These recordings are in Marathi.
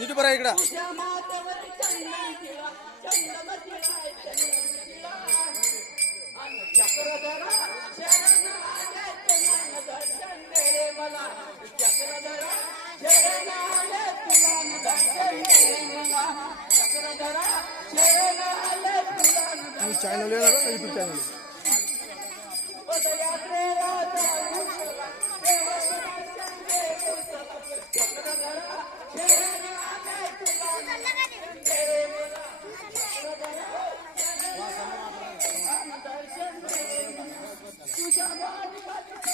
नीट बरं इकडं. चॅनल युट्यूब चॅनल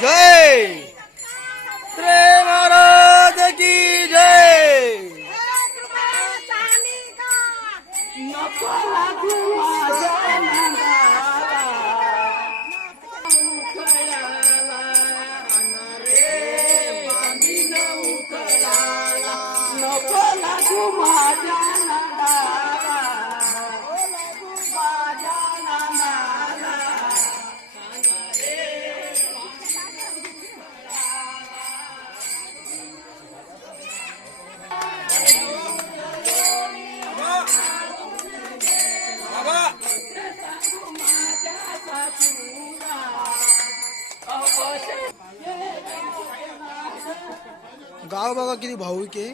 जय! त्रे महाराज की जय! माझ्या बघा किती भाऊक आहे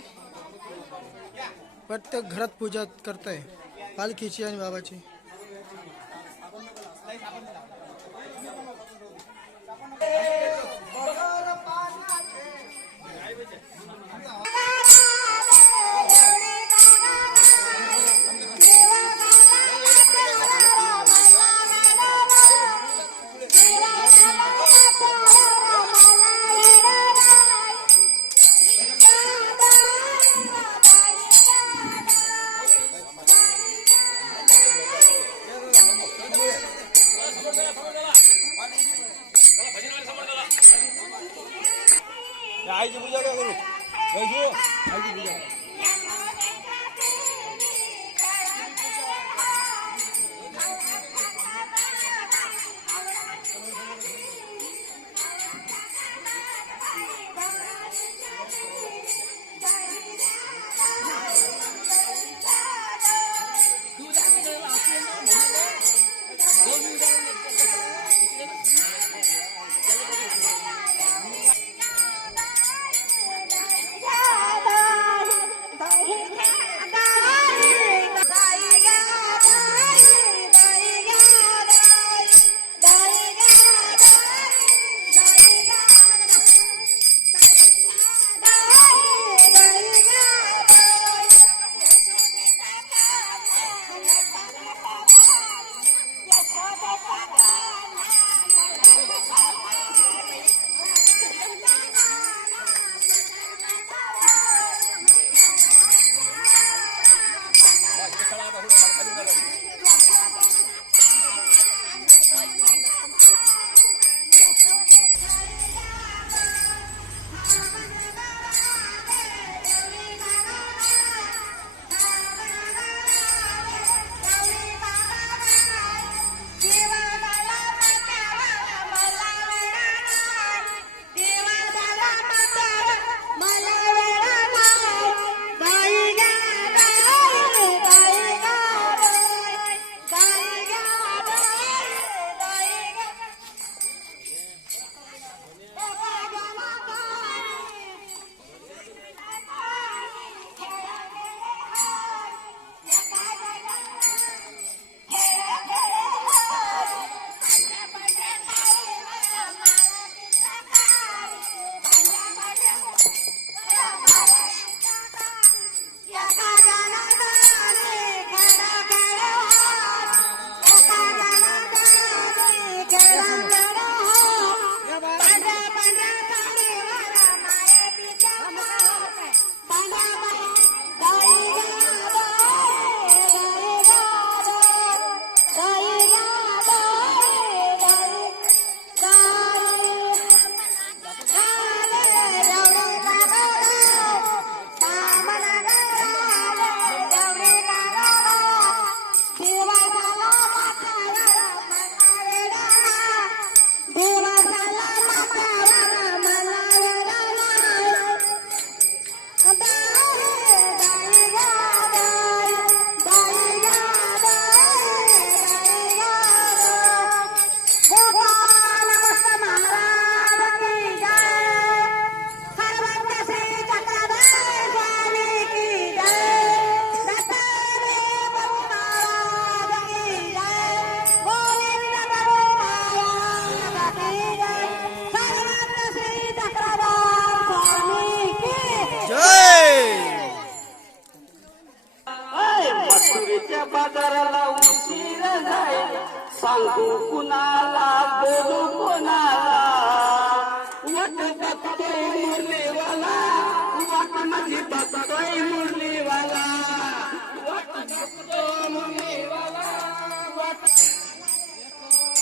प्रत्येक घरात पूजा करताय पालखीची आणि बाबाची.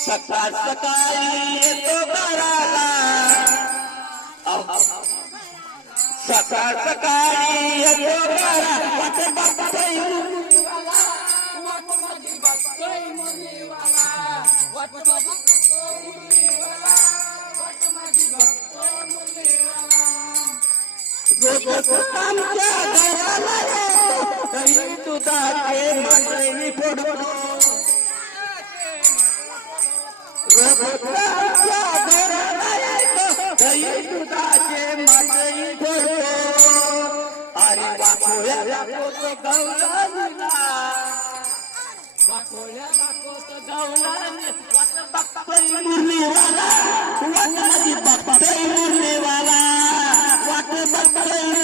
सकाळ सकाळी येतो घराला. सकाळ सकाळी येतो घराला. तुझा ते मागणी वाट मुरलीवाला. वाट मुरलीवाला. वाट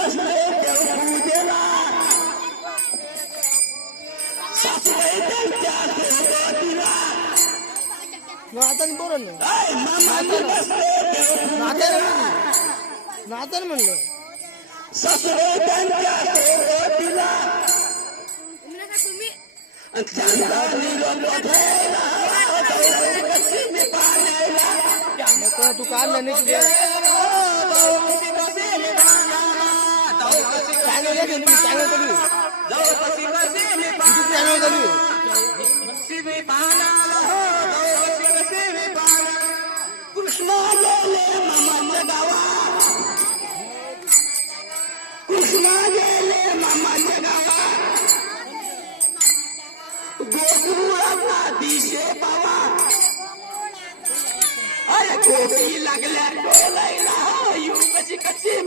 मामाची बसले देव सासूबाई त्यांच्या नातान बोल ना बसले देव म्हणलं सासूबाई त्यांच्या तू काढलं नाही तुझ्या कृष्ण गेले मामाच्या गावात. कृष्ण गेले मामाच्या गोकुळाचा दिशे अरे लागल्या डोलायला. कशी कशी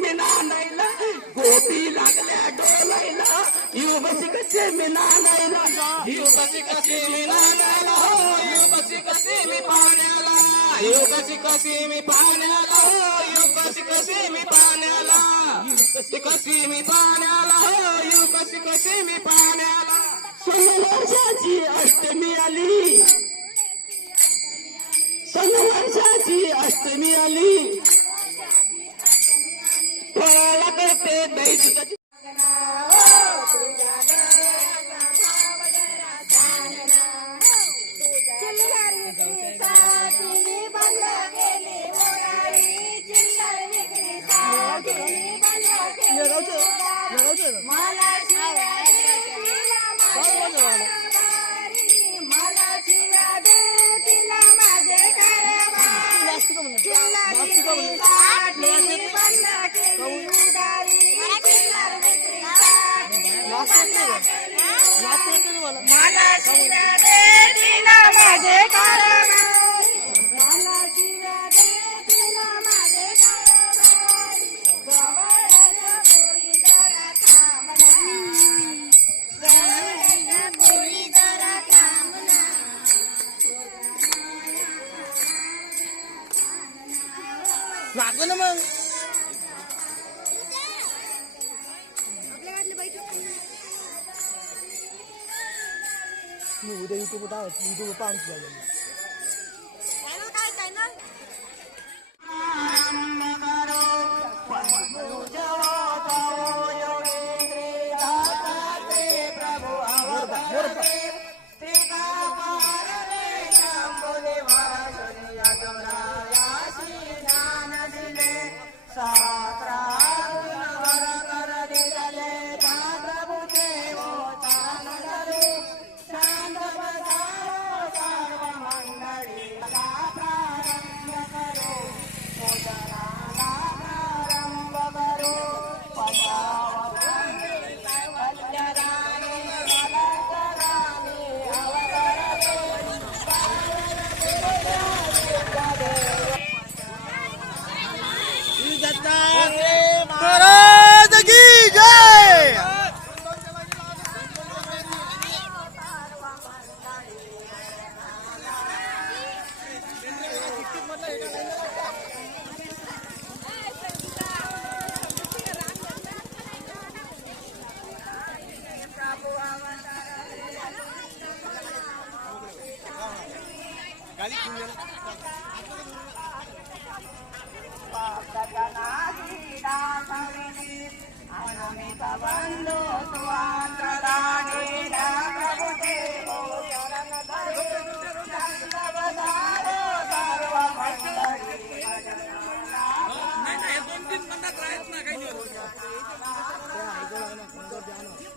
नानायला लागल्या डोलायला यू कशी कशी मी नानायला यू कशी कशी मी नानायला यू कशी कशी मी पाण्याला यू कशी कशी मी पाण्याला यू कशी कशी मी पाण्याला यू कशी कशी मी पाण्याला यू कशी कशी मी पाण्याला वर्षाची अष्टमी आली वर्षाची अष्टमी आली फळाला करते मी उद्या युट्यूब युट्यूब पाहून झालं ప్రయత్నం